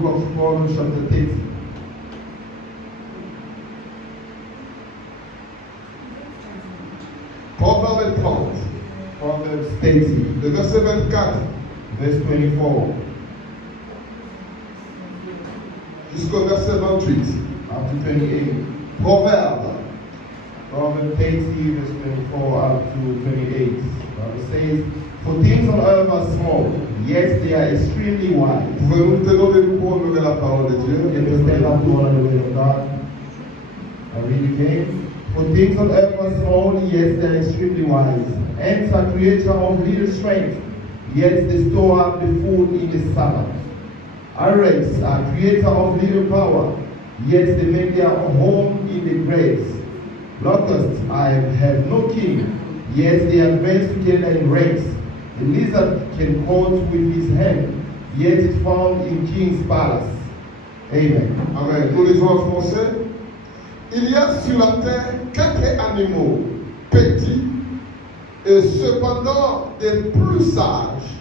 Book of Proverbs chapter 30. Proverbe 30, Proverbs 30, le verset 24 verse 24 jusqu'au verset 28. up to 28. Proverbe, Proverbs 30, verse 24 up to 28. Bible says, "For things on earth are small, yet they are extremely wise." pouvez-vous te lever pour honorer la parole de Dieu? Let us stand up to honor the word of God. I read again. "For things on earth are small, yet they are extremely wise. Ants are creator of little strength, yet they store up the food in the summer. Arabs are creator of little power, yet they make their home in the graves. Locusts have no king, yet they advance together in ranks. The lizard can court with his hand, yet it found in king's palace." Amen. Amen. Nous lisons en français. Il y a sur la terre 4 animaux petits et cependant des plus sages.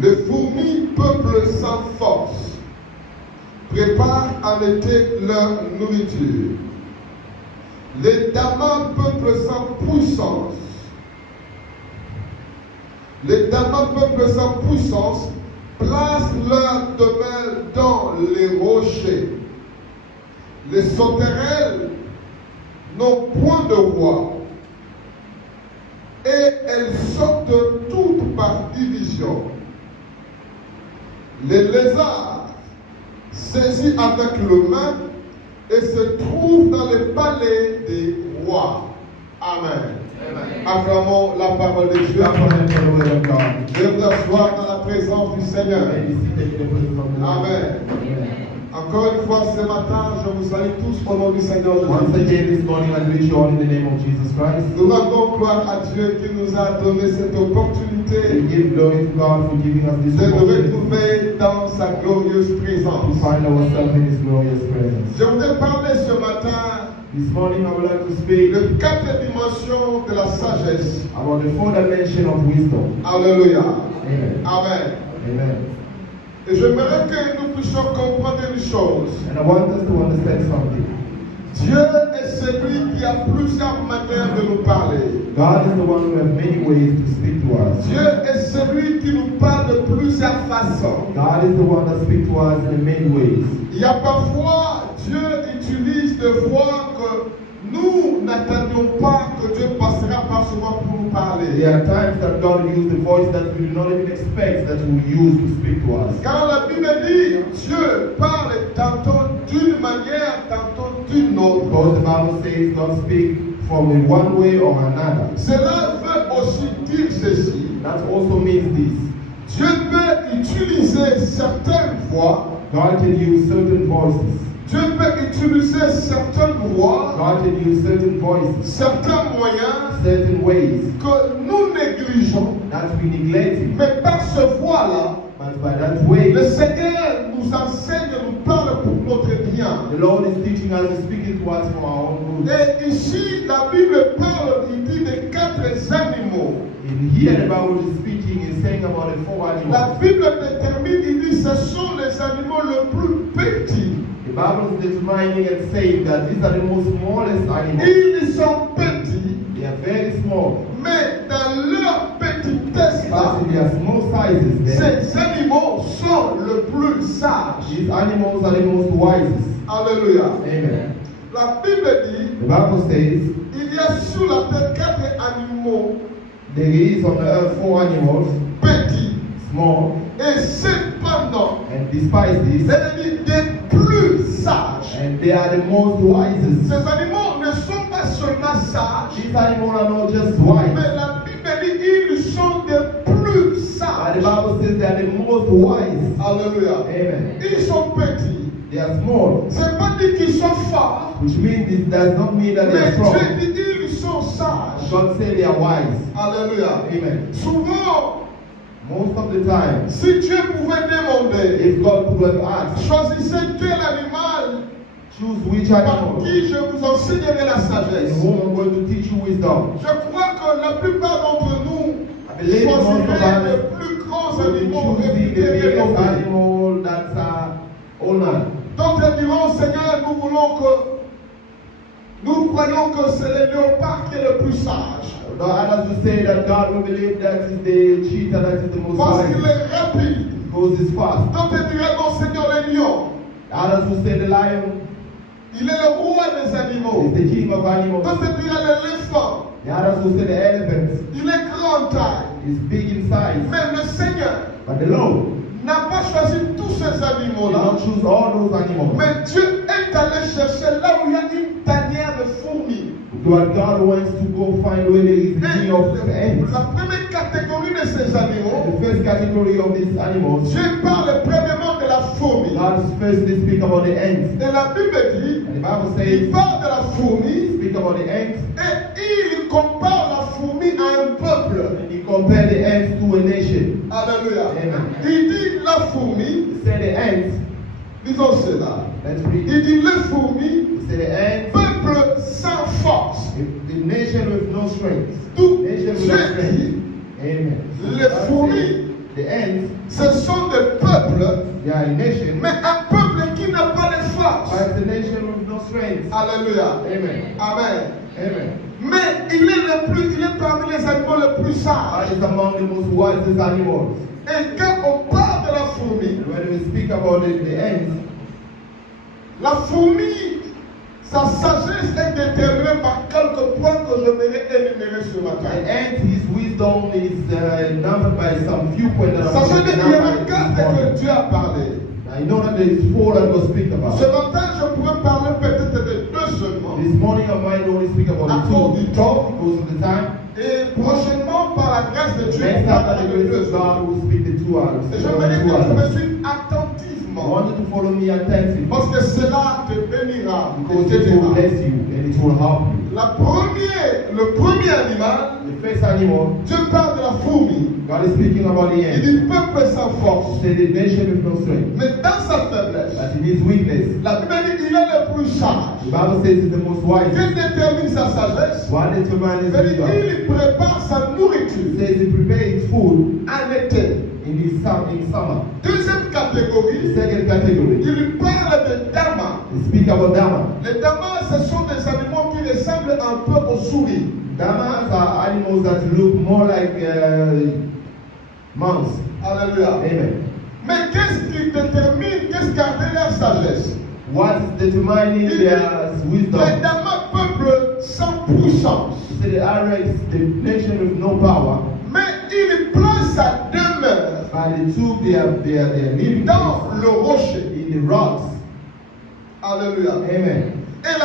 Les fourmis, peuple sans force, préparent en été leur nourriture. Les damas, peuple sans puissance. Les damas, peuple sans puissance, placent leur demeure dans les rochers. Les sauterelles n'ont point de roi, et elles sortent toutes par division. Les lézards saisis avec le main et se trouvent dans les palais des rois. Amen. Acclamons la parole de Dieu. Je vous asseoir dans la présence du Seigneur. Amen. Encore une fois ce matin, je vous salue tous au nom du Seigneur Once Jésus. again this morning, I greet you all in the name of Jesus Christ. Nous rendons gloire à Dieu qui nous a donné cette We opportunité give glory to God for giving us this de nous opportunity retrouver dans sa glorieuse to présence. find ourselves in His glorious presence. Je voudrais parler ce matin This morning, I would like to speak de 4 dimensions de la sagesse. about the 4 dimension of wisdom. Alléluia. Amen. Amen. Amen. Et j'aimerais que nous puissions comprendre une chose. And I want us to understand something. Dieu est celui qui a plusieurs manières de nous parler. God is the one who has many ways to speak to us. Dieu est celui qui nous parle de plusieurs façons. God is the one that speaks to us in many ways. Il y a parfois, Dieu utilise des voix que nous n'attendions pas que Dieu passera par ce voix pour nous parler. There are times that God will use the voice that we do not even expect that He will use to speak to us. Quand la Bible dit, Dieu parle tantôt d'une manière, tantôt d'une autre. Because the Bible says God speaks from in one way or another. Cela veut aussi dire ceci. That also means this. Dieu peut utiliser certaines voix. God can use certain voices. Dieu peut utiliser certaines voix, God can use certain voices, certains moyens certain ways que nous négligeons. that we neglect it. Mais par ce voie-là, But by that way, le Seigneur nous enseigne, nous parle pour notre bien. the Lord is teaching us and speaking to us for our own good. Et ici, la Bible parle, il dit de 4 animaux. And here the Bible is speaking and saying about the 4 La animals. Bible détermine, il dit, ce sont les animaux les plus petits. The Bible is determining and saying that these are the most smallest animals. Ils sont petits, They are very small. mais dans leur petitesse là, But in their small sizes, then, ces animaux sont le plus sages. these animals are the most wisest. Alléluia. Amen. La Bible dit, The Bible says il y a sur la terre 4 animaux there is on the earth 4 animals, petits. small, Et cependant, and despite this, c'est-à-dire des plus sages. and they are the most wisest. Ces animaux ne sont pas seulement sages, These animals are not just wise, mais la Bible dit ils sont des plus but the sages. Bible says they are the most wise. Alléluia. Amen. Ils sont petits. They are small, C'est pas dit qu'ils sont forts, which means this does not mean that they mais are strong. Dieu dit ils sont sages. God said they are wise. Alléluia. Amen. Souvent, Most of the time, si Dieu pouvait demander, if God could have asked, choisissez quel animal choose which par animal, qui je vous enseignerai la and sagesse. whom I'm going to teach you wisdom. Je crois que la plupart d'entre nous I believe most of choisiraient us les plus grands grands will be animaux choosing the réputés et biggest renommés. animal that's honor. D'autres diront, Seigneur, nous croyons que c'est le léopard qui est le plus sage. The others will say that God will believe that is the cheetah that is the most Parce qu'il wise est rapide. because it's fast. D'autres diraient, non, Seigneur, le lion. The others will say the lion Il est le roi des animaux. is the king of animals. D'autres diraient l'éléphant. The others will say the elephant Il est grand en taille. is big in size. Mais le Seigneur But the Lord n'a pas choisi tous ces did animaux-là. not choose all those animals. Mais Dieu est allé chercher là où il y a une tanière de fourmis. But God wants to go find where there is a Et king of ants. la première catégorie de ces animaux, The first category of these animals, Dieu parle premièrement de la fourmi. God firstly speak about the ants. Et la Bible dit, And the Bible il says, parle de la fourmi speak about the ants, et il compare la fourmi à un peuple. and he compared the ants to a nation. Alléluia. Amen. Il dit la fourmi, He said the ants, disons cela. let's read Il it. dit les fourmis, He said the ants, peuple sans force. the nation with no strength. Tout Nation Dieu without strength. dit, Amen. les fourmis, The ants, ce sont des peuples, they are a nation, mais un peuple qui n'a pas de force. but it's a nation with no strength. Alléluia. Amen. Amen. Amen. Mais il est parmi les animaux les plus sages. God is among the most wisest animals. Et quand on parle de la fourmi, And when we speak about the ants, la fourmi, sa sagesse est déterminée par quelques points que je vais énumérer ce the matin. ant, his wisdom is numbered by some few points that Ça are veut dire qu'il y en a numbered quatre this morning. que Dieu a parlé. Now you know that there is 4 that was speak about. Ce matin, je pourrais parler peut-être de 2 seulement. This morning I might only speak about À the cause 2 du temps. because of the time. Et prochainement, par la grâce de Dieu, Next on time parlera that the de grace 2 of God will speak the 2 hours. Et je veux dire que tu me suis I attentivement. want you to follow me attentively Parce que cela te bénira. because te it will bénira. bless you and it will help you. Le premier animal, The first animal, Dieu parle de la fourmi. God is speaking about the Il ant. dit peuple sans force. Say the nation with no strength. Mais dans sa faiblesse, But in his weakness, la Bible dit qu'il est le plus the sage. Bible says he's the most wise. Dieu détermine sa sagesse. What determines his Il dit wisdom? il prépare sa He nourriture says he prepares his food en été. in summer. Deuxième The catégorie, second category, il parle de dama. he speak about dama. Les damas, ce sont des animaux qui ressemblent un peu aux souris. Damas are animals that look more like monks. Alléluia. Amen. Mais qu'est-ce qui détermine, qu'est-ce qui a leur sagesse? What is determining their Les wisdom? damas, peuple sans puissance. So the Arabs, the nation with no power, Mais il prend sa demeure but they took their living dans place le rocher. in the rocks. Alléluia. Amen. Et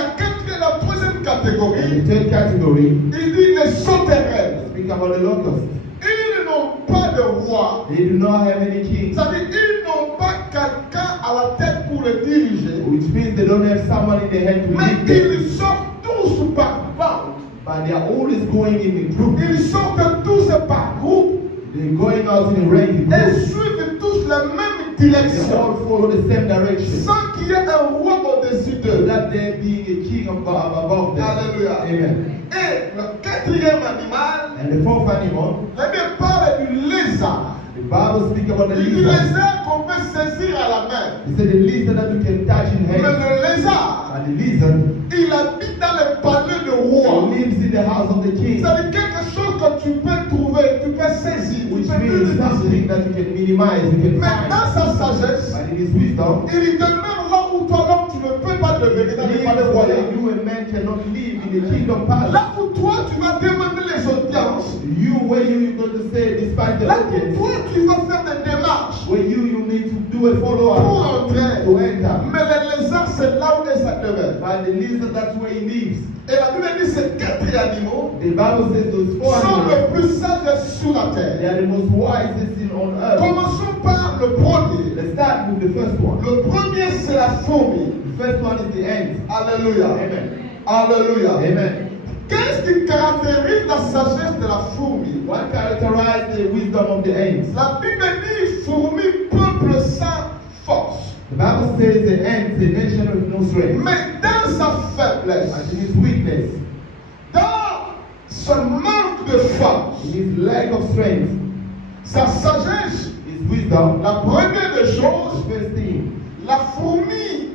la troisième And catégorie, the third category, il dit les sauterelles. speak about the locusts. Ils n'ont pas de roi. They do not have any kings, C'est-à-dire, ils n'ont pas quelqu'un à la tête pour les diriger. which means they don't have someone in the head to Mais lead them. ils sortent tous par bande. But they are always going in a group. Ils sortent tous par groupe They're going out in a ranking et group. suivent tous la même They direction. all follow the same direction. Sans qu'il y ait un roi au-dessus d'eux. That there being a king above them. Alléluia. Amen. Et le quatrième animal, And the fourth animal, la Bible parle du lézard. the Bible speaks about the Il dit lizard. lézard qu'on peut saisir à la main. He said the lizard that you can touch in Mais hand. le lézard, And the lizard il habite dans le palais de roi. lives in the house of the king, C'est-à-dire quelque chose que tu peux trouver, tu peux saisir, tu which peux means minimiser. something that you can minimize, you can Mais find. dans sa sagesse, But in his wisdom, il demeure là où toi, l'homme, tu ne peux pas demeurer dans le palais royal. you a man cannot live in the kingdom palace. Là où toi, tu vas demander les audiences. You where you going to say despite the Là où audience, toi, tu vas faire des démarches where you need to do a follow up pour entrer. to enter. Mais le lézard, c'est là où est sa demeure. But the lizard, that's where he lives. Et la Bible dit ces quatre animaux The Bible says those 4 sont animals, les plus sages sur la they terre. are the most wisest in on earth. Commençons par le premier. Let's start with the first one. Le premier, c'est la fourmi. The first one is the ant. Alléluia. Amen. Alléluia. Amen. Qu'est-ce qui caractérise la sagesse de la fourmi? What characterizes the wisdom of the ants? La Bible dit fourmi, peuple sans force. The Bible says the ant, the nation with no strength. Mais dans sa faiblesse, And in his weakness, dans ce manque de force, in his lack of strength, sa sagesse wisdom, La première des the choses, first thing, la fourmi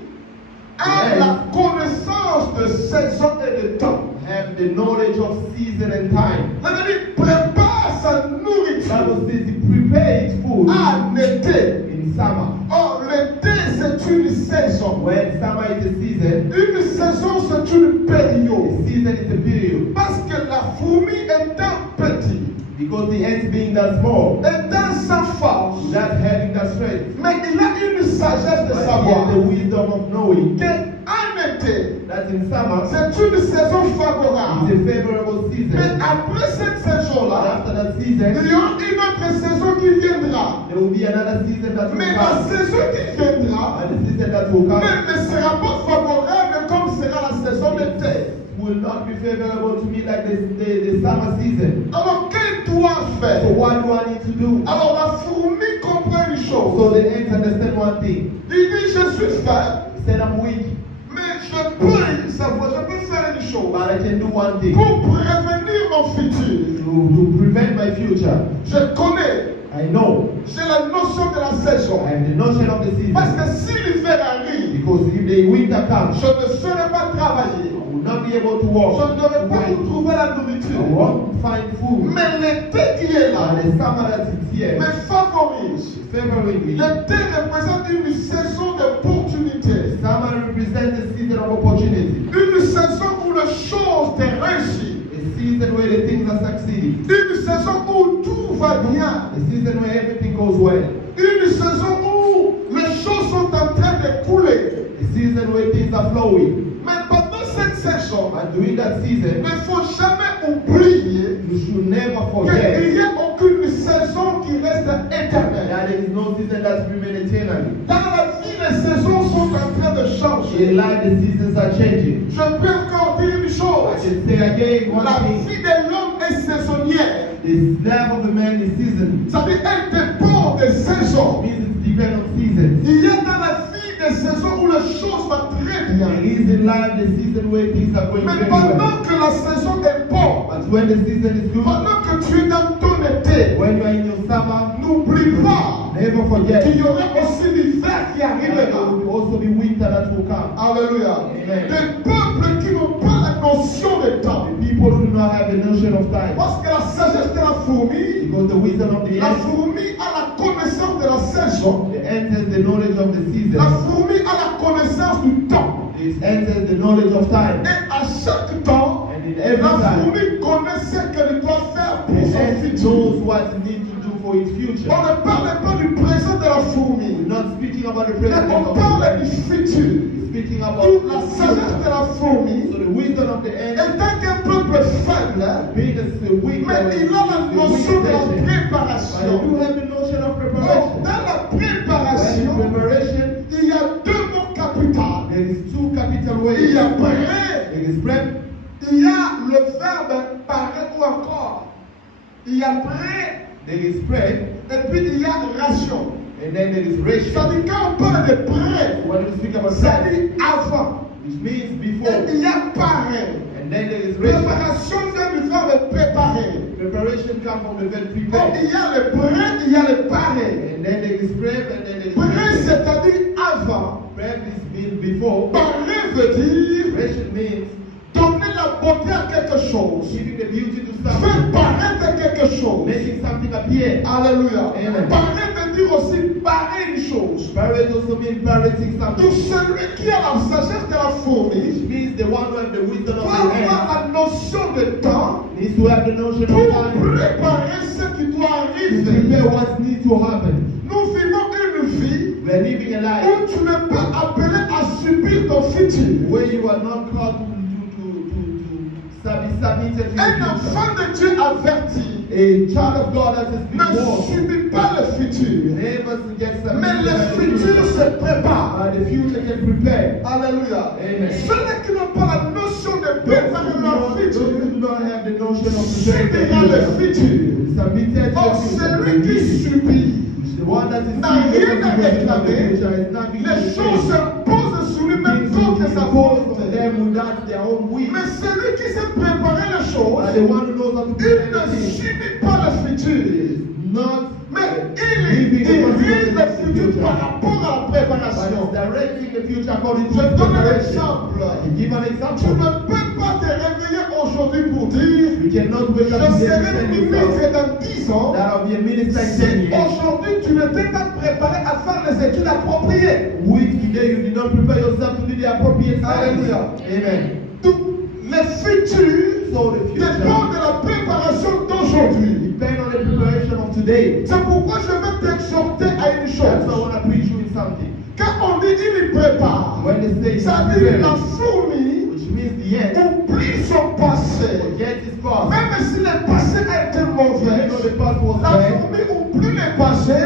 a la connaissance de saison et de temps. have the knowledge of season and time. Ça veut dire, prépare sa nourriture Bible says he prepared its food en été. in summer. Or, l'été, c'est une saison. When summer is the season, Une saison, c'est une période. the season is the period. Parce que la fourmi étant petite, Because the ants being that small, étant sans force, not having that strength, mais il a une sagesse de but he savoir has the wisdom of knowing qu'en été, that in summer c'est une saison it's favorable. a favorable Mais season. après cette But saison-là, after that il season, y aura une autre saison qui viendra. there will be another season that will Mais la come. saison qui viendra And the season that will come ne sera pas favorable comme sera la saison d'été. will not be favorable to me like the summer season. Alors, qu'elle doit So faire? what do I need to do? Alors, la fourmi comprend une chose. So the ants understand one thing. Il dit, je suis faible, He said, I'm weak, mais je peux savoir, je peux faire une chose but I can do one thing pour prévenir mon futur. to prevent my future. Je connais, I know. j'ai la notion de la saison. I have the notion of the Parce season. que si l'hiver arrive, Because if the winter comes, je ne saurais pas travailler. I will not be able to Je walk. n'aurai pas I où trouver la nourriture. won't find food. Mais l'été qui est là And the summer that is here, me favorise. favoring me. L'été représente une saison d'opportunité. Summer represents the season of opportunity. Une saison où les choses te réussissent. A season where the things are succeeding. Une saison où tout va bien. A season where everything goes well. Une saison où les choses sont en train de couler. A season where things are flowing. Mais pendant cette saison, And during that il season, ne faut jamais oublier you should never qu'il forget n'y a aucune saison qui reste éternelle. that there is no season that remains eternally. Dans la vie, les saisons sont en train de changer. In life, the seasons are changing. Je peux encore dire une I chose. can say again one La thing. vie de l'homme est saisonnière. The life of a man is season. Ça veut dire qu'elle dépend des saisons. It means it depends on seasons. Il y a dans la vie des saisons où les choses vont très bien. There is in life the season where things are going Mais very well. pendant que la saison est bonne, But when the season is good, pendant que tu es dans ton été, when you are in your summer, n'oublie pas never forget qu'il y aura aussi l'hiver qui there arrivera. will also be winter that will come. Alléluia. Amen. Des peuples qui n'ont pas la notion de temps. The people who do not have the notion of time. Parce que la sagesse de la fourmi, Because the wisdom of the la ant, fourmi a la connaissance de la saison. the ant has the knowledge of the La season. fourmi a la connaissance du temps. It enters the knowledge of time. Et à chaque temps, And in every la time, fourmi connaît ce qu'elle doit faire pour the son ant futur. knows what it needs to do for its future. On ne parle pas du présent de la fourmi, We're not speaking about the mais present on of parle the du ant. futur. We're speaking about D'où la the sagesse de future. la fourmi, So the wisdom of the ant, étant qu'un peuple faible, being a weak, mais il a la notion de la but you préparation. have the notion of Or, preparation. dans la When préparation, preparation, il y a deux mots capitaux. there is two capital Il y a ways. prêt, There is prep, il y a le verbe paraître ou encore. Il y a prêt, there is prep, et puis il y a ration. and then there is Ça ration. dit quand on parle de prêt, When you speak about ça prep, dit avant. which means Et before, il y a parrain. and then there is ration. Préparation vient du verbe préparer. Preparation comes from the verb Donc prepare. il y a le prêt, il y a le parrain. And then there is prep, and then there is Prêt, ration. c'est-à-dire avant. Prep is means before. Parrain veut dire Ration means donner la beauté à quelque chose. giving the beauty to Faire something, paraître quelque chose. making something appear. Alléluia. Amen. Parrain veut dire aussi parer une chose. Parrot also means parroting Donc something. celui qui a la sagesse de la Which fourmi means the one who has the wisdom doit of the ant avoir la notion de temps needs to have the notion pour of time préparer ce qui doit to arriver. prepare what needs to happen. Nous vivons une vie We are living a life où tu n'es pas appelé à subir ton futur. where you are not called to be submitted to Un the future. enfant de Dieu averti A child of God that has been ne born subit pas le futur. never gets submitted Mais le to the futur future. se prépare. The future can prepare. Alléluia. Amen. Ceux qui n'ont pas la notion de préparer leur Those futur who do not have the notion of subiront le preparing futur. submitted to Or the celui qui future. subit The one that is n'a rien à the réclamer. future is nothing Les to choses say. se posent sur lui-même contre sa Both volonté. of them without their own will. Mais celui qui sait préparer les But choses, the one who knows how to il prepare ne things subit pas le futur. is not Mais il dirige le futur par rapport à la But préparation. it's directing the future according to Je his donne un preparation. exemple. I give an Tu example. ne peux pas te réveiller aujourd'hui pour dire You cannot wake je up today serai and tell ministre yourself dans 10 ans. that I'll be a minister in 10 Si years. aujourd'hui tu ne t'es pas préparé à faire les études appropriées. Which today you did not prepare yourself to do the appropriate studies. Alléluia. Amen. Donc, le futur So the future dépend de la préparation d'aujourd'hui. depends on the preparation of today. C'est pourquoi je vais t'exhorter à une That's why I chose. want to preach you in something. Quand on dit il y prépare, When they say ça veut dire la prepare, fourmi which means the end, oublie son passé. forget his past. Même si le passé a été Even mauvais, though the past was la bad, fourmi oublie le passé.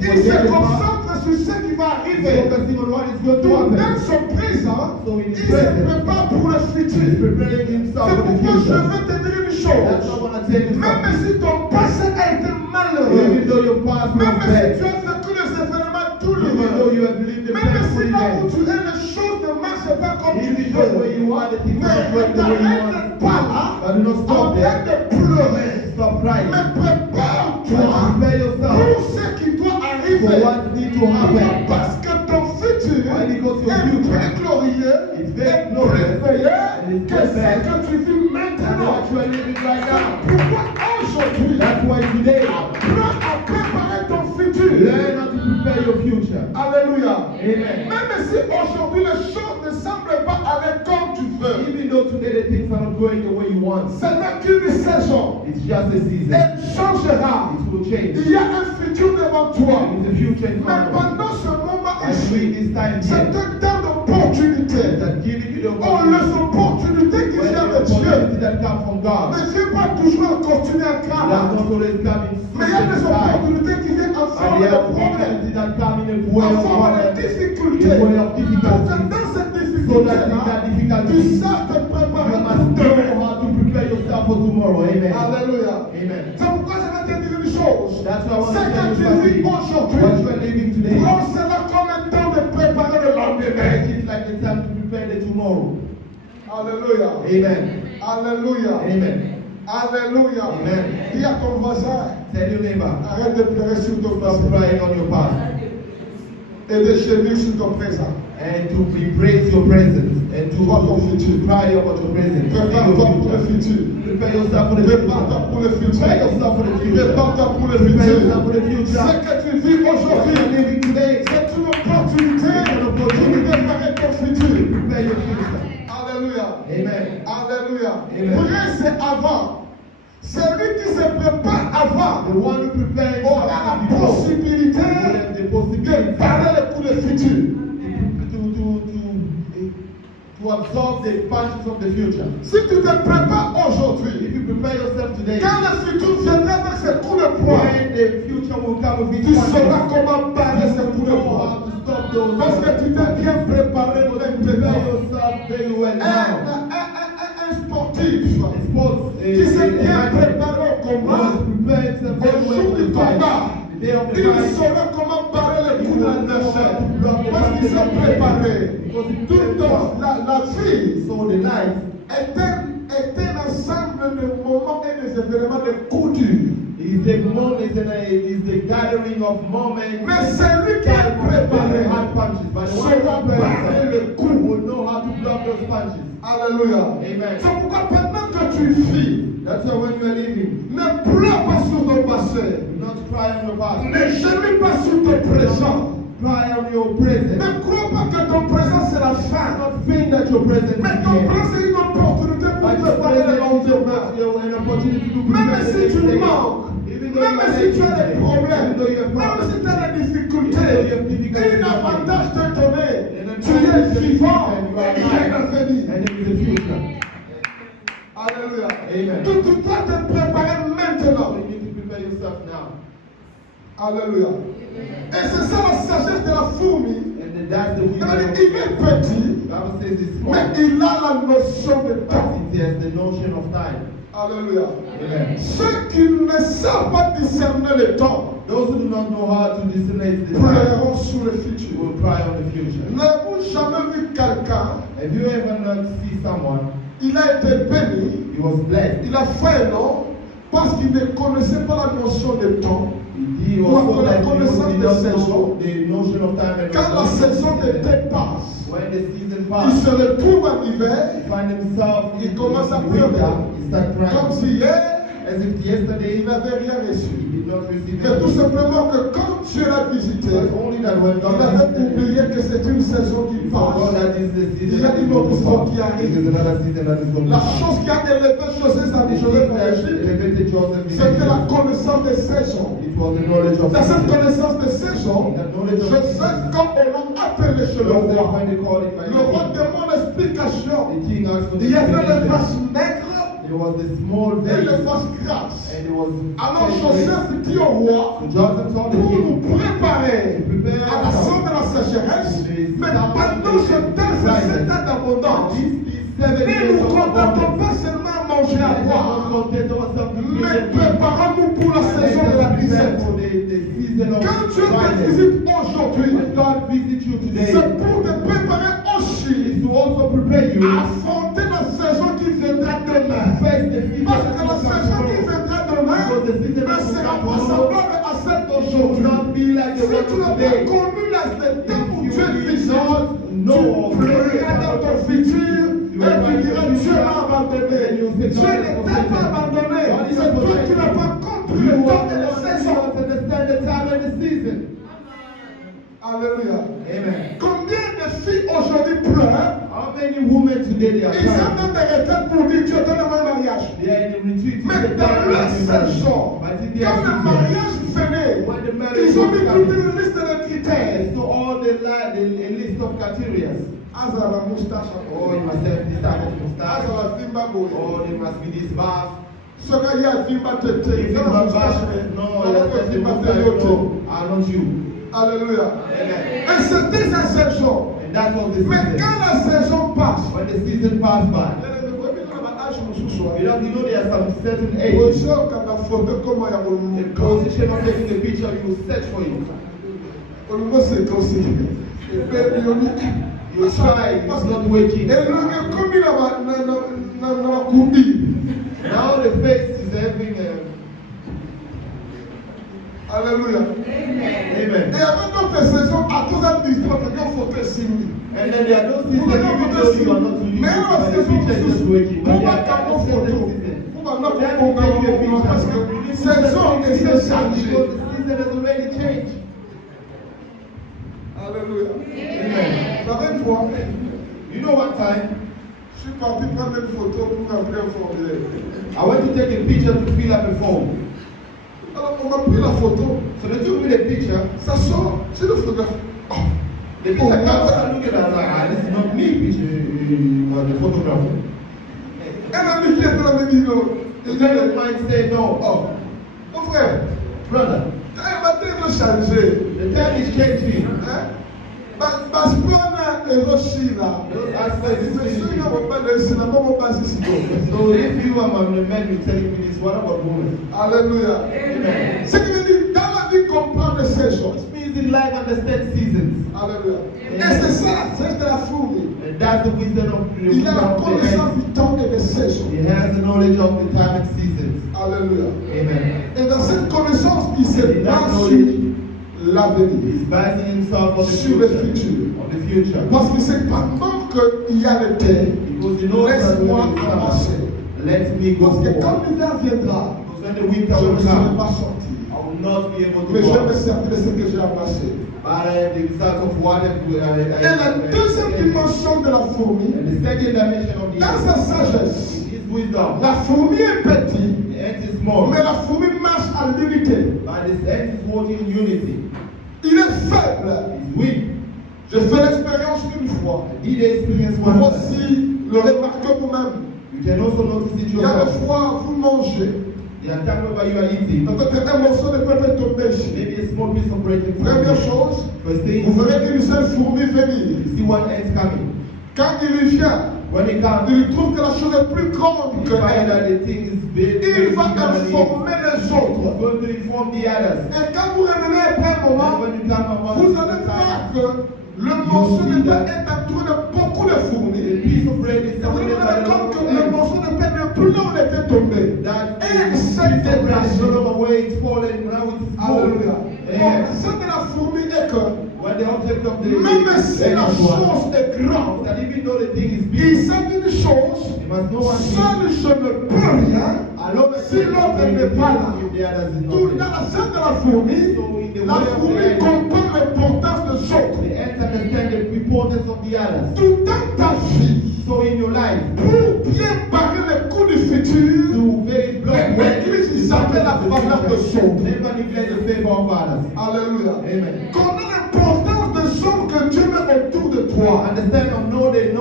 Il se concentre sur ce qui va arriver. focusing on what is going to Donc, happen. dans son présent, So in il his se present, prépare pour le he's futur. preparing himself C'est for the pourquoi je future. veux te dire une That's chose. what I want to tell you Même something. si ton passé a été Even malheureux, though your past was même si bad, tu as vécu des événements even though douloureux, you have lived the même painful si là où events, tu es, les choses ne marchent pas comme tu even though where veux, you are, the things ne are not going the way you want. t'arrête pas là But do not en stop train there. de pleurer. Stop crying. Mais prépare-toi Prepare yourself pour ce qui doit for arriver. what needs to happen. Parce que ton futur Why? Because your est future plus glorieux is et very plus glorious meilleur and it's que very ce bad que tu vis than maintenant. what you are living right now. Pourquoi aujourd'hui, That's why today, apprends à préparer ton futur. learn how to prepare your future. Alléluia. Amen. Même si aujourd'hui les choses ne semblent pas aller comme tu veux, Even though today the things are not going the way you want, ce n'est qu'une saison. it's just a season. Elle changera. It will change. Il y a un futur devant toi. There is a future in Mais front of you. pendant ce moment And during ici, this time c'est here, un temps d'opportunité. that giving you the Oh, les opportunités qui When viennent the de Dieu opportunity that come from God, ne viennent pas toujours continuer à it does craindre. not always come in Mais il y a des time. opportunités qui viennent en And forme the de problème, opportunity that come in a way en of forme de problem, difficulté. in a way of Pour que difficulty. dans cette So that in difficulté-là, that tu difficulty, saches te you préparer must pour know demain. how to prepare yourself for tomorrow. Amen. Alléluia. Amen. C'est pourquoi je vais te dire une chose. That's why I want Ce to tell que you tu vis something. What you aujourd'hui, are living today, prends cela comme un temps de préparer le lendemain. make it like the time to prepare the tomorrow. Alléluia. Amen. Alléluia. Amen. Alléluia. Amen. Dis à ton voisin, Tell your neighbor, arrête de pleurer sur ton stop passé crying on your past et de gémir sur ton présent. and to embrace your present and to Vois ton futur. cry about your present. Prépare-toi pour le futur. Prepare yourself for the Prépare-toi future. pour le futur. Prepare yourself for the future. Prépare-toi pour le Prepare futur. yourself for the future. Ce que tu vis What aujourd'hui, you are living today, c'est une opportunité pour préparer ton futur. prepare your future. Alléluia. Amen. Alléluia. Amen. Prêt, c'est avant. Celui qui se prépare avant The one who prepares aura la before possibilité will have the de possibility parler le coup de futur. to absorb the punches of the future. Si tu te prépares If aujourd'hui, you prepare yourself today, quand le futur viendra avec ses coups de poing, when the future will come with tu its sauras punches, comment barrer ces coups de you know poing. how to stop those. Parce que tu t'es bien préparé You maintenant. prepare yourself very well now. Un sportif Sports, qui s'est bien préparé au combat, was prepared himself very au well jour for du the fight. combat, The day of the il fight, saura comment barrer les coups de l'adversaire. Parce qu'il s'est préparé. Toute la vie so the life est un ensemble de moments et des événements de coups durs. is the gathering of moments. Mais celui qui est préparé hard punches, but the one saura who barrer prepares le himself coup. will know how to block those punches. Alléluia. Amen. C'est pourquoi pendant que tu vis, That's why when you are living, ne pleure pas sur ton passé. do not cry on your past. Ne gémis pas sur ton présent. Cry on your present. Ne crois pas que ton présent c'est la fin. Not think that your present Mais is ton the end. présent c'est une opportunité pour But te your parler present le is lendemain. an opportunity to Même prepare the si next tu day. manques, Even though même you are si tu as late des today, problèmes, even though you have même problems, si tu as des difficultés, even though you have difficulties, un avantage t'est donné. and then Tu es vivant and you et are il y a un alive, avenir. and there is a future. Alléluia. Amen. Donc tu dois te préparer So maintenant. you need to prepare yourself now. Alléluia. Et c'est ça la sagesse de la fourmi. And that's the wisdom. Il est petit, The Bible says it's mais small, il a la notion de but temps. it has the notion of time. Alléluia. Amen. Ceux qui ne savent pas discerner le temps Those who do not know how to discernate the time pleureront sur le futur. will cry on the future. N'avez-vous jamais vu quelqu'un, Have you ever not see someone, il a été béni, he was blessed il a fait un nom, parce qu'il ne connaissait pas la notion de temps. He Ou was à la so that connaissance he des doesn't saisons. know the notion of time and Quand la saison d'été passe, when the season il passes, se retrouve en hiver, he finds himself il in commence à winter, pleurer. he starts Comme crying. si hier, As if yesterday il n'avait rien he reçu. did not receive Mais tout anything. simplement que quand Dieu l'a visité, But only that when il God avait visited him, oublié que c'est une saison qui he forgot passe. that this is the Il season y a that une is autre going to saison come. qui arrive. There is another season that is going to La come. chose qui a élevé Joseph dans The Joseph thing en that Égypte, elevated Joseph in c'était la Egypt, connaissance des saisons. it was the knowledge of Dans cette seasons. connaissance des saisons, Joseph, quand on l'a appelé chez le Joseph, roi, when they called him by le roi the demande explication. king asked for the Il y avait les explanation. faces maigres There was the small et veil, les faces grasses. and it was Alors Joseph dit au roi, So Joseph told the pour nous king, préparer à la fin de la sécheresse, mais pendant ce temps, cet temps d'abondance, ne nous contentons pas seulement à manger à boire, mais préparons-nous pour la saison de la disette. Quand Dieu te visite aujourd'hui, c'est pour te préparer aussi à affronter la saison qui viendra demain. Parce que la saison qui viendra demain ne sera pas semblable à celle d'aujourd'hui. Si tu n'as pas connu les temps où Dieu visite, tu pleureras dans ton futur et tu diras Dieu m'a abandonné. Dieu ne t'a pas abandonné. C'est toi qui n'as pas compris le temps et la saison. Alléluia. Amen. Combien de filles aujourd'hui pleurent? How many women today they are Ils crying? ont des retraites pour dire Dieu donne-moi un mariage. They are in a retreat. Mais dans leur saison, But in quand their le season, mariage venait, when the marriage ils ont was mis coming, toute une liste de critères. so all the list of criteria. Asa la moustache. Oh, you must have this type of mustache. Asa la fimba boy. Oh, there must be this bath. Ce qu'il y a fimba tete. If you have bath, no, let's get the mustache. No, are not you. Alléluia. Amen. Et c'était sa saison. And that was the Mais season. quand la saison passe, When the season passed by, you know there are some certain age. position quand la photo comment il y a The position of taking a picture, you will search for it. au niveau c'est aussi. You try, it's not working. Et le comme il a coubi. Now the face is having Alléluia. Amen. Et avec d'autres saisons, à cause de l'histoire, quelqu'un faut signer. And then there are those things that even though you are not to use, Mais but la the saison, picture is just working. But pour there ma are carte certain photo, seasons. pour ma note Let me take you a picture. parce que saison est Because changée. the season has already changed. Alléluia. Amen. Vous savez une fois, You know what time? je suis parti prendre une photo pour remplir un formulaire. I went to take a picture to fill up a form. Alors on m'a pris la photo, So they took me the picture. ça sort, c'est le photographe. Oh. The picture comes, I look at it, I was like, ah, this is not me, picture, the photographer. Un ami qui était là me dit non. The friend of mine said, no, Oh, mon frère, brother, quand il m'a dit de changer, the time is changing. hein? Parce qu'on a un rocher là. Those aspects is Je suis changing. là, on va le c'est là-bas, on passe ici. So if you are a man, you're telling me this, what about women? Alléluia. Amen. Ce qui veut dire, dans la vie, comprendre les saisons. Which means in life, understand seasons. Alléluia. Et c'est ça la sagesse de la fourmi. And that's the wisdom of the Il a la of the connaissance end. du temps et des saisons. He has the knowledge of the time and seasons. Alléluia. Amen. Et dans cette connaissance, il se In that base sur knowledge, l'avenir, he's basing himself on the sur le future. futur. On the future. Parce que c'est pendant qu'il y a le temps, Because he knows that when laisse-moi it is avancer. summer, let me go Parce que forward. quand l'hiver viendra, Because when the winter je ne will serai come, pas sorti. I will not be able to Mais je vais me go. servir de ce que j'ai amassé. But I am the result of what Et la deuxième dimension de la fourmi, and the second dimension of the dans sa sagesse, is wisdom. la fourmi est petite, The ant is small, mais la fourmi marche en unité. but the ant is walking in unity. Il est faible. He's weak. J'ai fait l'expérience une fois. He did experience one Vous time. aussi le remarquez vous-même. You can also notice it Il y a yourself. des fois, vous mangez, There are times where you are eating. peut-être un morceau de pain peut tomber ici. Maybe a small piece of bread in front Première of you. chose, First thing, vous verrez une seule fourmi venir. you see one ant coming. Quand il vient, When it comes, il trouve que la chose est plus grande you que find that elle. the thing is big. Il va bigger than it is. informer les He's autres. going to inform the others. Et quand vous revenez après un moment, And when you come upon vous the allez voir time, que le morceau de pain est entouré de beaucoup de a fourmis. piece of bread is Et vous vous surrounded by rendez a compte lot que of le ants. morceau de pain n'est plus là où il était tombé. That Et il piece s'est of bread is déplacé. no longer where it's fallen, now it's Alléluia. Bon, ça de la fourmi est que when the object of the même si la end is one, chose est grande, that even though the thing is il big, sait une chose, it must know one thing. seul je ne peux rien Alone si l'autre n'est pas là. if the others is Tout not dans there. la scène de la fourmi, So in the la way of the fourmi ant, comprend l'importance de l'autre. the ants understand the importance of the others. Tout dans ta vie, So in your life, pour bien barrer les coups du futur, to very block néglige jamais la valeur de l'autre. never neglect the favor of others. Alléluia. Amen. Connais l'importance des hommes que Dieu met autour de toi. Understand or know the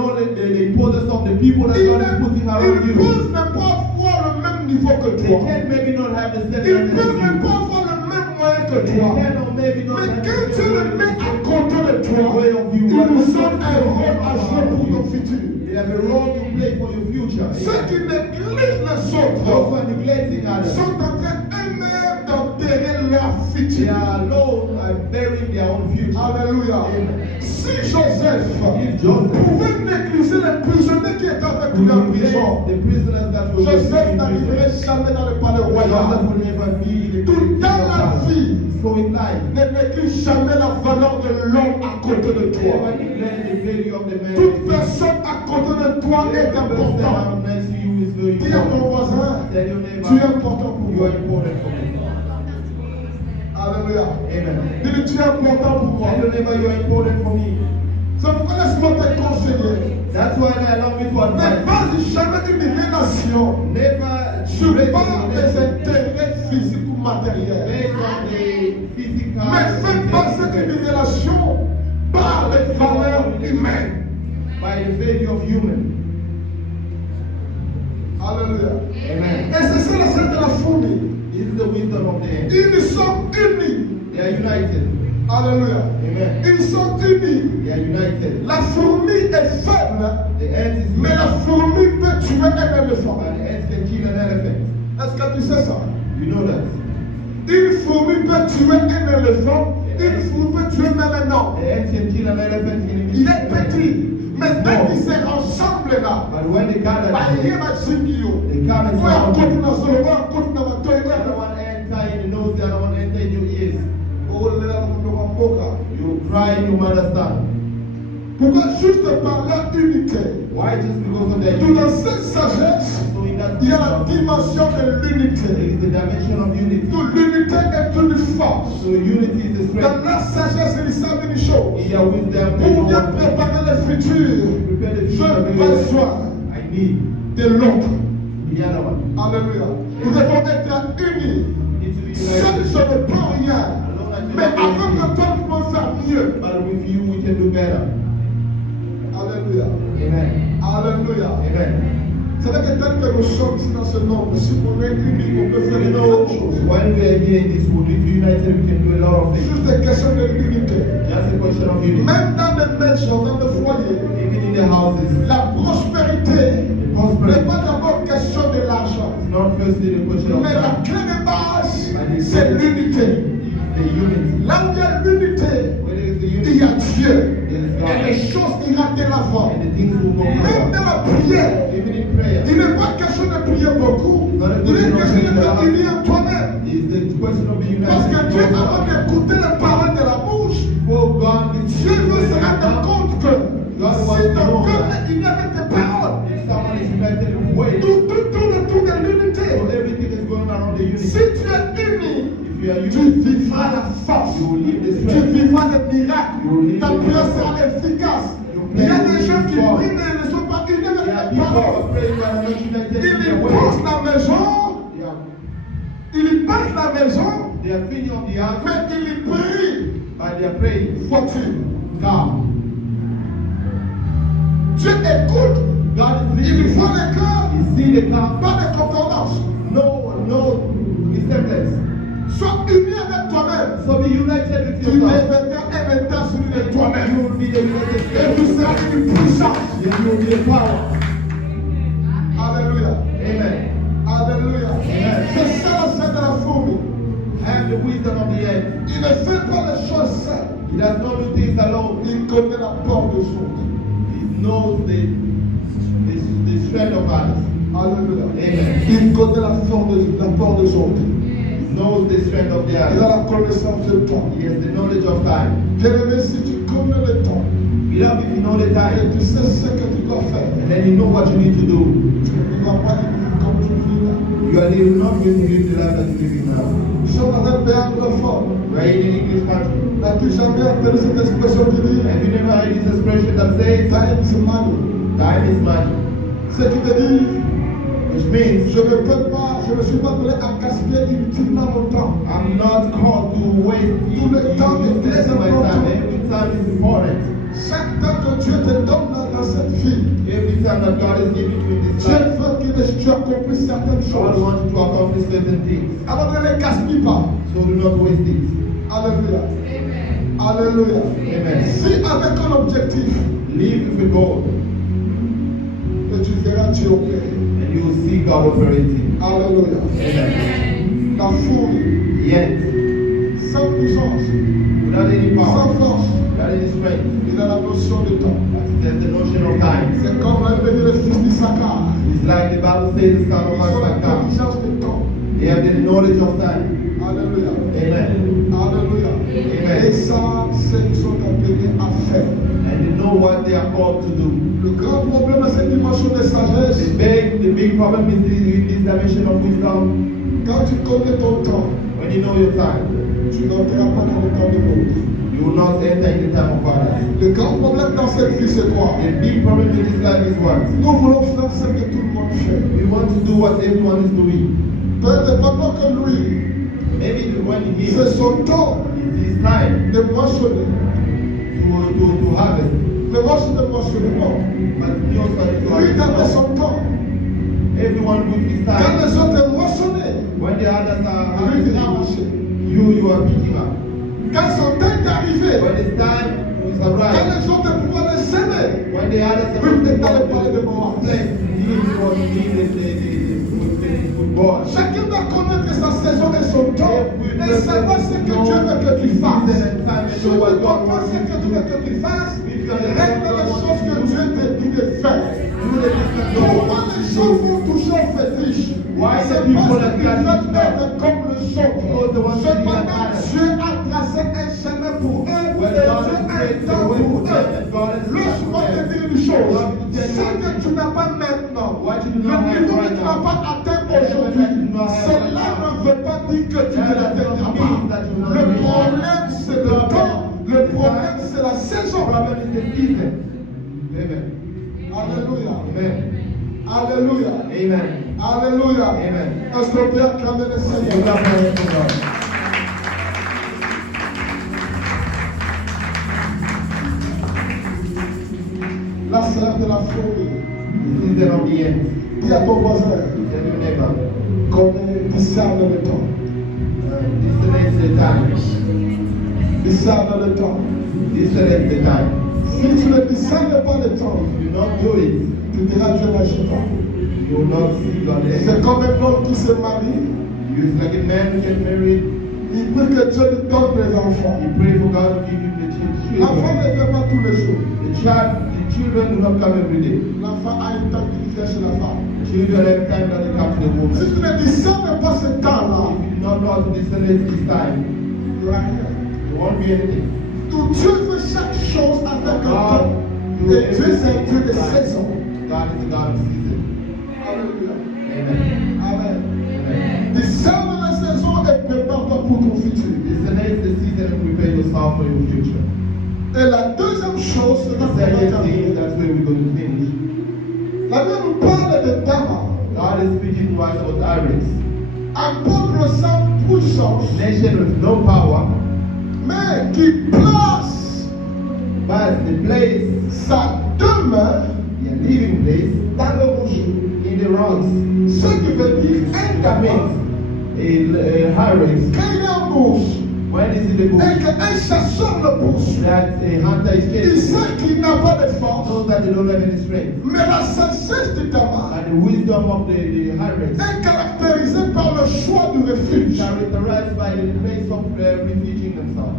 importance of the people that Ils God is putting around ne you. peuvent même pas avoir le même niveau que They toi. can maybe not have the same Ils ne level peuvent as même you. pas avoir le même moyen que They toi. can or maybe not Mais have quand the tu le same mets à côté de toi, way of you. il nous donne un rôle à jouer pour ton futur. You have a role to play for your future. Ceux qui négligent les Those who autres are neglecting others, sont en train eux-mêmes d'enterrer leur they futur. are alone and burying their own future. Alléluia. Si Joseph If Joseph pouvait négliger les prisonniers qui étaient avec lui en prison, the prisoners that were Joseph in n'arriverait prison, jamais dans le palais Joseph royal. will never be the Tout king dans of la God. vie, So in life, ne néglige jamais la valeur de l'homme à côté de never toi. neglect the value of the man. Toute personne à côté de toi est importante. Next to you is very Dis à ton important. voisin, Tell your neighbor, tu es important pour you moi. are important for me. Alléluia. Amen. Dis-lui, tu es important pour moi. Tell your neighbor, you are important for me. C'est pourquoi laisse-moi te conseiller. That's why I allow me to Ne advise. base jamais une relation Never sur based pas on des the intérêts physiques ou matériels. physical. Mais fais passer une relation par les valeurs humaines. By the value of human. Alléluia. Amen. Et c'est ça la scène de la fourmi. This is the wisdom of the end. Ils sont unis. They are united. Alléluia. Amen. Ils sont unis. They are united. La fourmi est faible, The ant is mais la weak, fourmi peut tuer un éléphant. but the ant can kill an elephant. Est-ce que tu sais ça? You know that. Une fourmi peut tuer un éléphant. Une fourmi peut tuer même un homme. The ant can kill an elephant. Il est petit. Mais dès qu'ils sont ensemble là, But when they gather, il y a un signal. they come and Ouais, on say, continue dans ce lieu, on continue dans the votre other one enter in the nose, the other one enter in your ears. toile. You cry in your mother's tongue. Pourquoi juste par la unité? Why? Just because of that Tout dans unity. cette sagesse, So in that il y a la dimension de there l'unité. is the dimension of unity. Toute l'unité est une force. So unity is the Dans strength. la sagesse, ils savent une chose. In their wisdom, Pour bien préparer le futur, prepare the j'ai future. besoin I need de l'autre. the other one. Alléluia. Nous devons être unis. Need to be Seul, united. je ne peux rien. Mais avec que toi, tu peux faire mieux. But with you, we can do better. Alléluia. Amen. Alléluia. Amen. C'est vrai que tel que nous sommes ici dans ce nombre, si on est unis, on peut faire You de know, grandes choses. when we are here in this world, if we united, we can do a lot of C'est things. juste une question de l'unité. Just a question of unity. Même dans les maisons, dans les foyers, Even in the houses, la prospérité n'est prosperity pas d'abord question de l'argent. is not firstly the question of Mais la God. clé de base, c'est l'unité. It's the unity. Là où il y a l'unité, When there is the il y a unity, Dieu. there is Et les God. choses iront de l'avant. And the things will go Même forward. dans la prière, Even in prayer, il n'est pas question de prier beaucoup. Il est question d'être uni en toi-même. is the question of being Parce que Dieu, united. avant d'écouter les paroles de la bouche, Oh God, Dieu veut se rendre compte que si ton cœur est uni avec tes paroles, if someone is united in way, tout tourne autour de l'unité. so everything is going around the unity. Si tu es uni, If you are tu united, vivras la force. you will live the Tu strength. vivras des miracles. Ta prière sera efficace. Il y a des gens qui prient mais ils ne sont pas unis There are avec les people who paroles. are praying but are not united in Ils their way. pensent la maison, They ils passent la maison, are thinking of the house, mais ils prient. but they are praying. Voiture. God. Dieu écoute. God is Il listening. voit les cœurs, He see the God. pas de concordance. No resemblance. Sois uni avec toi-même. So be united with Tu yourself. deviendras un état celui de You toi-même. will be the united Et spirit. tu seras une puissance. Then you will be a power. Alléluia. Amen. Alléluia. Amen. C'est ça la scène de la fourmi. Have the wisdom of the end. Il ne fait pas les choses seul. He does not do things alone. Il connaît la porte des autres. He knows the strength of others. Alléluia. Amen. Il connaît la porte des autres. He knows the strength of the Il a earth. la connaissance du temps. He has the knowledge of time. Bien-aimé, si tu connais le temps Beloved, if you know the et time, tu sais ce que tu dois faire, and then you know what you need to do, tu ne vas pas vivre comme tu vis là. you are not going to live the life that you're living now. Nous sommes dans un pays anglophone. We are in an English country. N'as-tu jamais entendu cette expression qui dit Have you never heard this expression that says, time is money? time is money? Ce qui veut dire, Which means, je ne suis pas appelé à gaspiller inutilement mon temps. I'm not called to waste Tout le temps est très my time. important. Every time is important. Chaque temps que Dieu te donne dans cette vie, Every time that God is giving you in this Dieu life, veut que tu accomplisses certaines God choses. wants you to accomplish certain things. Alors ne les gaspille pas. So do not waste it. Alléluia. Alléluia. Amen. Si avec un objectif, Live with a goal, et tu verras Dieu opérer. and you will see God operating. Alléluia. Amen. La foule, Yet, sans puissance, without any sans power, force, without any strength, il a la notion de temps. there's the notion of time. C'est comme l'a dit le fils d'Issachar. It's like the Bible says, the son of Ils ont Isaac. l'intelligence de temps. They have the knowledge of time. Alléluia. Amen. Alléluia. Amen. Et ça, c'est ce qu'ils sont appelés à faire. And they know what they are called to do. Le grand problème à cette dimension de sagesse, The big problem is in this dimension of wisdom. quand tu connais ton temps, When you know your time, tu n'entreras pas dans le temps de l'autre. you will not enter in the time of others. Le grand problème dans cette vie, c'est quoi? The big problem in this life is what? Nous voulons faire ce que tout le monde fait. We want to do what everyone is doing. Peu indépendant que lui, Maybe when he c'est is, son temps it's his time de moissonner. to harvest. Mais moi, je ne moissonne pas. But he also has to Lui, dans harvest. son temps, Everyone with his quand time. les autres moissonnaient, When the others are lui, il a harvesting, marché. you are picking up. Quand son temps est arrivé, When it's time is quand arrived, les autres pouvaient les s'aimer, when the others are Oui, the dans le palais de Moab. place, he was the football. Chacun doit connaître sa saison et son temps et savoir ce que Dieu veut que tu fasses. Si tu comprends ce que Dieu veut que tu fasses, règle les choses que Dieu te dit de faire. Pourquoi les gens font toujours fétiche? C'est parce qu'ils veulent être comme les autres. Cependant, Dieu a tracé un chemin pour eux et Dieu a un temps pour eux. Laisse-moi te dire une chose. Ce que tu n'as pas maintenant, le niveau que tu n'as pas atteint aujourd'hui, cela ne veut pas dire que tu ne l'atteindras pas. Le problème, c'est le temps. Le problème, c'est la saison. Problem is the season. Amen. Alléluia. Amen. Alléluia. Amen. Alléluia. Amen. Est-ce qu'on peut acclamer le You Seigneur? got praise to God. La sœur de la folie. The season of the end. Dis à ton voisin, Tell your neighbor. connais, discerne le temps. This is the time. Discerne le temps. This is the time. Si tu ne discernes pas le temps, If you not do it, tu diras Dieu n'agit pas. you will not see God. C'est comme un homme qui se marie. It's like a man who get married. Il veut que Dieu lui donne des enfants. He pray for God to give him the L'enfant children. ne vient pas tous les jours. The children do not come every day. L'enfant a une temps qu'il vient chez la femme. Children every time that they come to the Si woman. tu ne discernes pas ce temps-là, If you do not know how to discern this time, il n'y aura rien. there won't be anything. Donc Dieu fait chaque chose avec un God, temps. you Et Dieu, c'est un Dieu de saison. God is the God of season. Alléluia. Amen. Amen. Amen. Discerne la saison et prépare-toi pour ton futur. Discern the season and prepare yourself for your future. Et la deuxième chose, c'est The qu'on va second terminer. thing, that's where we're going to finish. La Bible nous parle de Damas, God is speaking to us about Iris. un peuple sans puissance, Nation with no power, mais qui place but the place, sa demeure their living place, dans le rocher. in the rocks. Ce qui veut dire un That Damas, means a Iris, quand il est en bourse when is in the et bush, qu'un chasseur le poursuit, that a hunter is il chasing, sait qu'il n'a pas de force, knows that they don't have any strength. mais la sagesse de Damas And the wisdom of the Iris est caractérisée par le choix du refuge, characterized by the place of refuging themselves.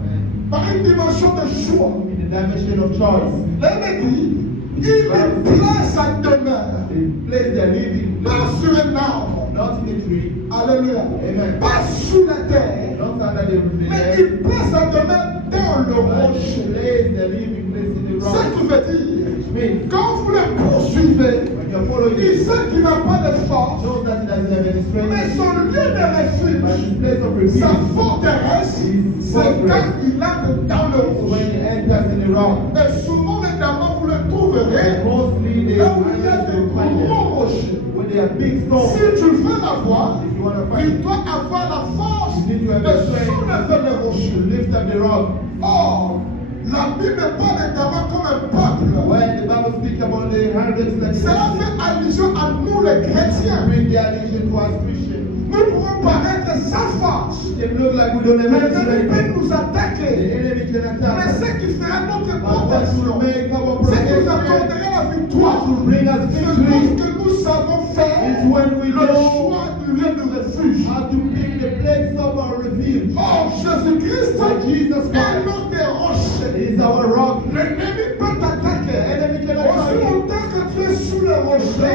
par une dimension de choix. In the dimension of choice, La Bible dit, il place sa demeure the place they're living, pas sur un arbre, not in the tree. Alléluia. Amen. Pas sous la terre. Not under the Mais il place sa demeure dans le rocher. Place the living place in the Ça rock. qui veut dire, Which means quand vous le poursuivez, when you're following il it, sait qu'il n'a pas de force, knows that he doesn't have any mais strength. son lieu de But refuge, his place of sa refuge forteresse, c'est quand il entre dans le is when he rocher. enters in the rock. Et souvent, les diamants, vous le trouverez Mostly they là où il y a des gros rochers. when they are big stones. Si tu veux l'avoir, If you want to il find, doit avoir la force you need to have de the strength soulever les to rochers. lift up the rock. Or, la Bible parle des diamants comme un peuple. When the Bible speaks about the hundreds that Cela fait allusion à nous les chrétiens. bring the allusion to us Christians. Nous pouvons paraître sans force. It looks like we don't have any L'ennemi peut strength. nous The attaquer. enemy can Mais attack us. ce qui fera notre But what protection, will make our ce qui nous protection, accordera la what victoire, will bring us c'est victory, lorsque nous savons faire is when we le know choix du lieu de refuge. how to pick the place of our refuge. Or, Jésus-Christ But Jesus est Christ notre rocher. is our rock. L'ennemi peut t'attaquer. Enemy can Aussi attack you. longtemps que tu es sous le rocher,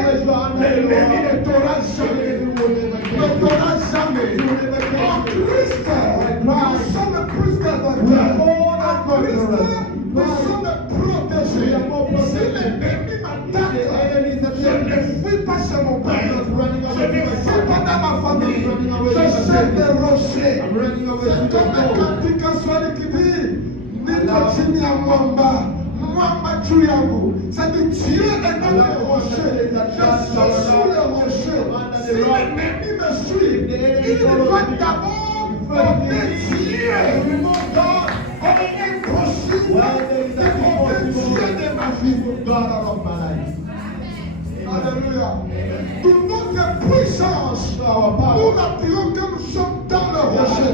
l'ennemi ne t'aura jamais. Ne t'aura jamais. En Christ, nous sommes plus qu'avatars. En Christ, nous sommes protégés. Si l'ennemi m'attaque, je ne fuis pas chez mon père. Je ne fuis pas dans ma famille. Je cherche des rochers. C'est comme un cantique en Swahili qui dit Nikochini ya mwamba, mwamba juu yangu. C'est-à-dire Dieu est notre rocher. Je suis sous le rocher. Si l'ennemi me suit, il doit d'abord porter Dieu comme un possible de Dieu de ma vie. Alléluia. Pour notre puissance, nous l'attirons quand nous sommes dans le rocher.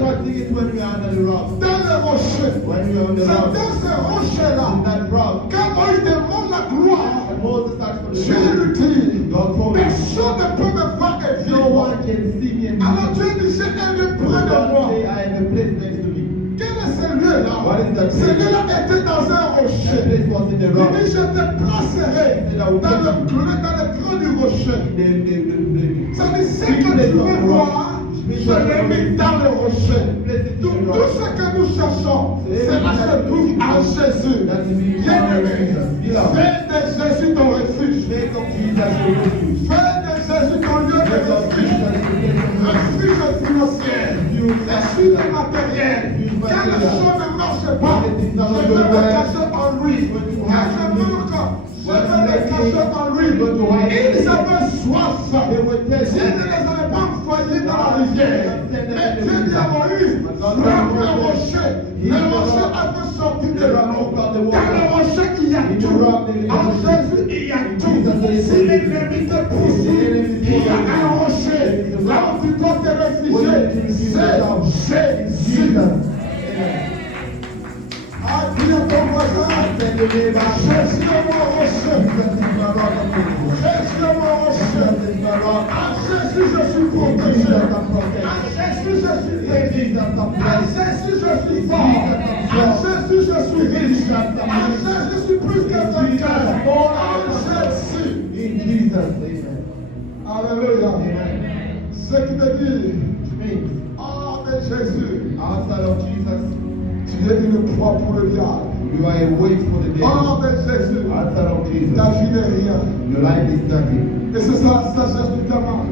Dans le rocher. C'est dans ce rocher-là. Quand Moïse demande la gloire, Dieu lui dit, personne ne peut me voir et vivre. Alors Dieu disait, elle est près de moi. Quel est ce lieu-là? Ce lieu-là était dans un rocher. Il dit, je te placerai dans le creux du rocher. Ça dit, ce que tu veux voir, je l'ai mis dans le rocher. Tout ce que nous cherchons, cela se trouve en Jésus. Bien-aimé, fais de Jésus ton refuge. Fais de Jésus ton lieu de refuge. Refuge financier, refuge matériel. Quand les choses ne marchent pas, je vais me cacher en lui. Quand je manque, je vais me cacher en lui. Ils avaient soif. Dieu ne les avait pas envoyés dans la rivière. Mais Dieu dit à Moïse, frappe le rocher. Le rocher avait sorti de l'eau. Dans le rocher, il y a tout. En Jésus, il y a tout. Si l'ennemi te pousse, il y a un rocher. Là où tu dois te réfugier, c'est Jésus. Ah, dis à ton voisin, Jésus est mon rocher. Jésus est mon rocher. À Jésus, je suis protégé. À Jésus, je suis béni. À Jésus, je suis fort. À Jésus, je suis riche. À Jésus, je suis plus que vainqueur. À Jésus. Alléluia. Ce qui me dit, hors de Jésus, Outside of Jesus, tu es une proie pour le diable. you are a weight for the Hors devil. de Jésus, Outside of Jesus, ta vie n'est rien. your life is nothing. Et c'est ça la sagesse du gamin.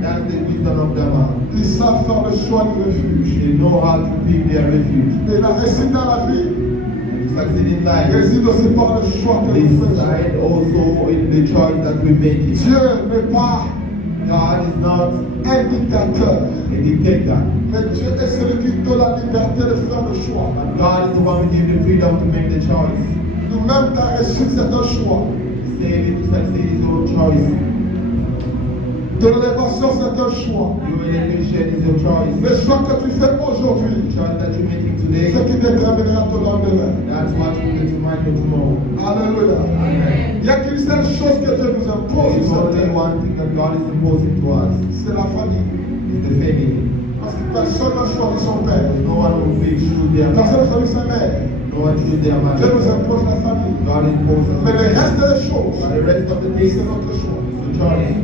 That's the wisdom of the man. Ils savent faire le choix du refuge. They know how to pick their refuge. Et la réussite dans la vie To succeed in life, réside aussi par le choix que they nous faisons. decide also in the choice that we make. Dieu n'est pas God is not un dictateur, a dictator. mais Dieu est celui qui donne la liberté de faire le choix. But God is the one who gives you the freedom to make the choice. Nous-mêmes, ta réussite, c'est un choix. Say to succeed is your choice. Ton élévation, c'est un choix. Your elevation is your choice. Le choix que tu fais The aujourd'hui, choice that you're making today, c'est qui déterminera ton lendemain. that's what will determine your tomorrow. Alléluia. Amen. Il n'y a qu'une seule chose que Dieu nous impose There's sur only terre, one thing that God is imposing to us. c'est la famille. It's the family. Parce que personne n'a choisi son père. No one will choose their Personne n'a man. choisi sa mère. No one choose their man. Dieu nous impose la famille. God imposes Mais le us. reste des choses, But the rest of the things c'est is notre choix. the choice.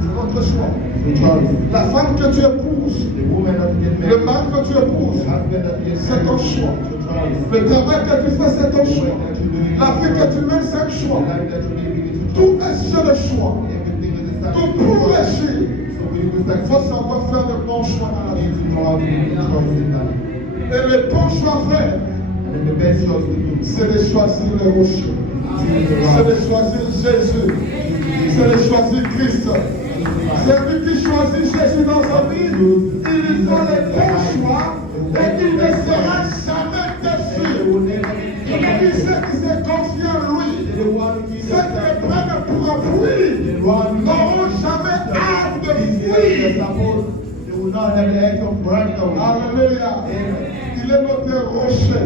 C'est votre choix. It's a choice. La femme que tu épouses, The woman that you get le married, mari que tu épouses, the husband that you get c'est ton married, choix. it's a choice. Le travail que tu fais, c'est ton The choix. work that you do, La vie que tu mènes, c'est un the choix. life that you live, it's a Tout choice. est sur le choix. Everything is a Donc sacrifice. pour réussir, So for you to il succeed, faut savoir faire le bon choix dans la you vie. need to know how to make a choice in life. Et le bon choix à faire, And then the best choice to do c'est de choisir le rocher. C'est de choisir Jésus. C'est de choisir Christ. Celui qui choisit Jésus dans sa vie, il lui fait le bon choix et il ne sera jamais déçu. Il dit ceux qui se confient en lui, ceux qui le prennent pour appui, n'auront jamais hâte de fuir. They will not have the act of running away. Alléluia. Il est notre rocher.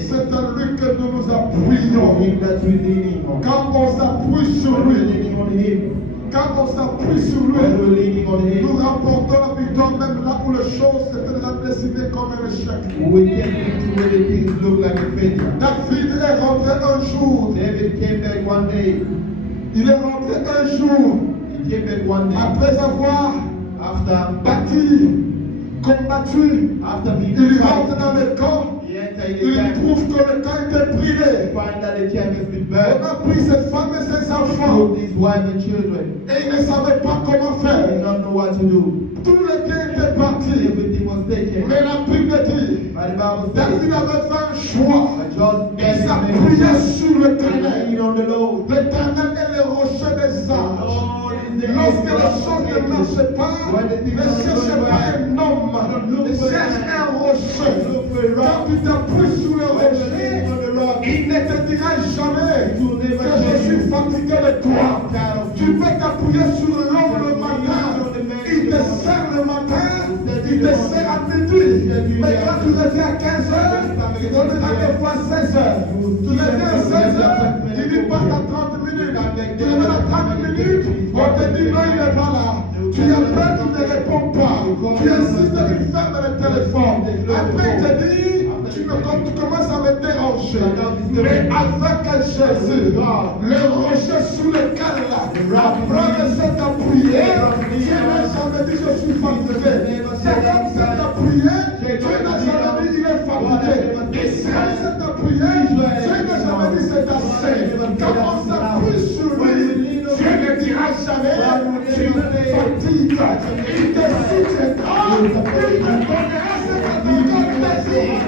C'est à lui que nous nous appuyons. Him that we leaning on. Quand on s'appuie sur When we're lui, leaning on him, quand on s'appuie sur when we're lui, leaning on nous him, remportons la victoire même là où les choses étaient déjà décidées comme un échec. we can into where the things look like a failure. David est rentré un jour. David came back one day. Il est rentré un jour He came back one day après avoir after combattu. being Il rentre tried. dans le camp. He entered Il the camp. trouve que le camp était brûlé. Find that the camp has been On burned. a pris ses femmes et ses enfants. Killed his wife and children. Et il ne savait pas comment He did faire. not know what to do. Tout le bien était parti. Everything was taken. Mais la Bible dit, But the Bible David says, avait fait un choix. but just Il get s'appuyait sur and l'éternel. lean on the Lord. L'éternel est le rocher des âges. Lorsque les choses ne marchent pas, ne cherche pas un homme, ne cherche un rocher. Quand tu t'appuies sur le rocher, il ne te dira jamais que je suis fatigué de toi. Tu peux t'appuyer sur l'homme le matin. Il te sert le matin, il te sert à midi. Mais quand tu reviens à 15 heures, il te donnera des fois 16 heures. Tu reviens à 16 heures, il dit passe à 30 minutes. Tu reviens à 30 minutes, on te dit non, il n'est pas là. Tu appelles, tu ne réponds pas. Tu insistes, il ferme le téléphone. Après, il te dit, tu commences à me déranger. Mais avec Jésus, le rocher sous lequel Abraham s'est appuyé, Dieu n'a jamais dit je suis fatigué. Cet homme s'est appuyé, Dieu n'a jamais dit il est fatigué. Israël s'est appuyé, Dieu n'a jamais dit c'est assez. Quand on s'appuie sur lui, Dieu ne dira jamais tu me fatigues. Il te soutiendra, il te donnera ce que ton cœur désire.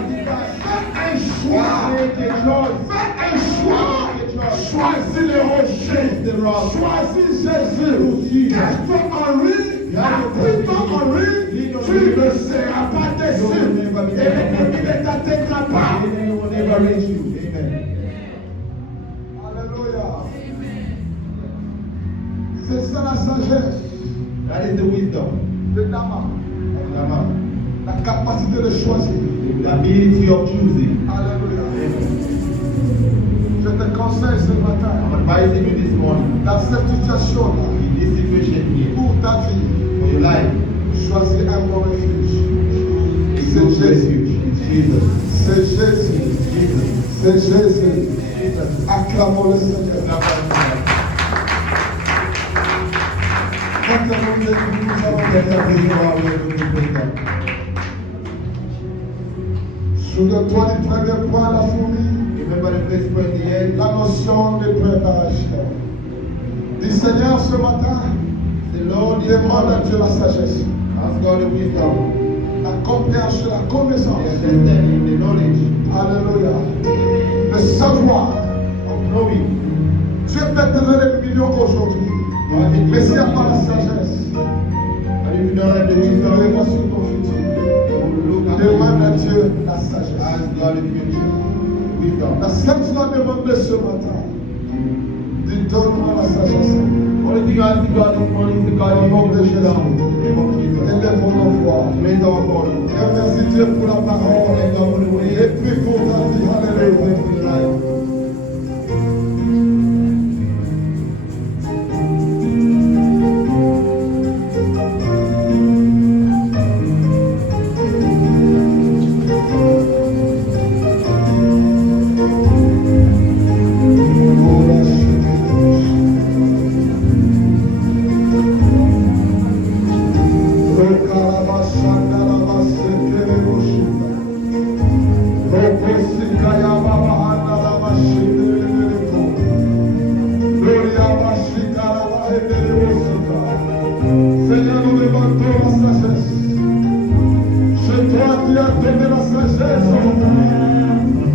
Fais un choix. Fais un choix. Choisis le rocher. Choisis Jésus. Cache-toi en lui. Appuie-toi en lui. Tu ne seras pas déçu. Et l'ennemi ne t'atteindra pas. Alléluia. C'est ça la sagesse. That is the wisdom. Le Dama. Amen. La capacité de choisir. The ability of choosing. Alléluia. Je te conseille ce matin, I'm advising you this morning, dans cette situation-là, in this situation here, pour ta vie, for your life, choisis un bon refuge. it's C'est your Jésus. refuge. It's Jesus. C'est Jésus. Jesus. C'est Jésus. Jesus. Acclamons le Seigneur. Maintenant, nous Sous le toit du premier point, la fourmi, Remember the first point, the end. la notion de préparation. Dis Seigneur, ce matin, The Lord is demande à Dieu la sagesse, Ask God the wisdom, la compréhension, la connaissance. the understanding, the knowledge Alléluia. Le savoir. of knowing. Dieu peut te donner des millions aujourd'hui. Mais s'il n'y a pas la sagesse, And if you don't have the tu ne wisdom, verras pas sur ton futur. look at Demande à Dieu la sagesse. Ask God the future. Wisdom. La seule chose à demander ce matin, dis donne-moi la sagesse. Only thing I ask God this morning is to God, you want the wisdom. Name of Jesus. Élève nos voix. Raise our voice. Remercie Dieu pour la parole Thank God for the way. et puis pour ta vie. Alléluia. For your life. Seigneur, nous demandons la sagesse. C'est toi qui as donné la sagesse au monde.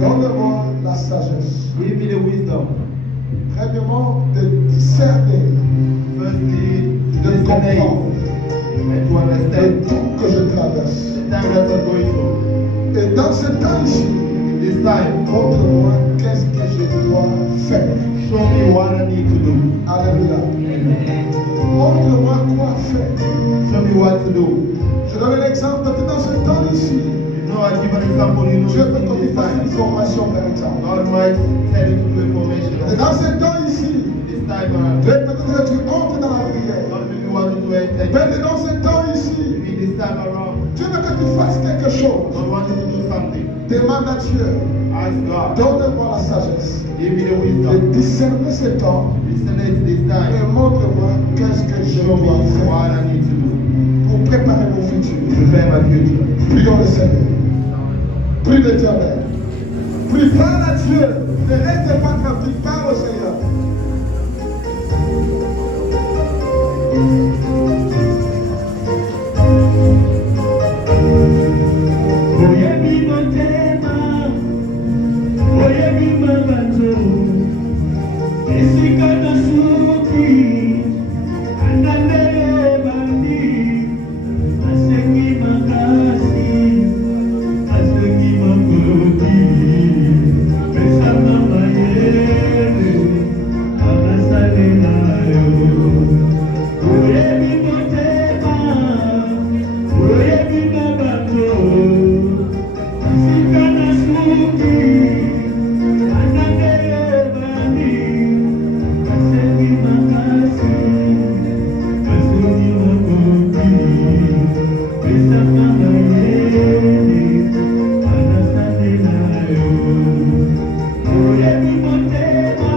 Donne-moi la sagesse. Give me the wisdom. Premièrement, de discerner, Firstly, de to discernate comprendre and to le understand tout que je traverse. the time that I'm going through. Et dans ce temps ici, This time, montre-moi qu'est-ce que je dois faire. show me what I need to do. Alléluia. Amen. Montre-moi quoi faire. Show me what to do. Je donne un exemple que dans ce temps ici, You know, I give an example, you know, Dieu peut in comme this il fasse une time. formation par exemple. God might tell you to do information. Et dans ce temps ici, This time around, Dieu peut-être que tu entres dans la prière. God maybe want you to enter. Mais dans ce temps ici, Maybe this time around, Dieu veut que tu fasses quelque chose. God wants you to do something. Demande à Dieu, Ask God. donne-moi la sagesse Give me the de wisdom. discerner ce temps Discernate this et time. montre-moi qu'est-ce que je Show me dois faire what I need to do. pour préparer mon futur. Prepare my future. Prions le Seigneur. Prie l'Éternel. Prie, parle à Dieu. Ne reste pas tranquille, parle au Seigneur.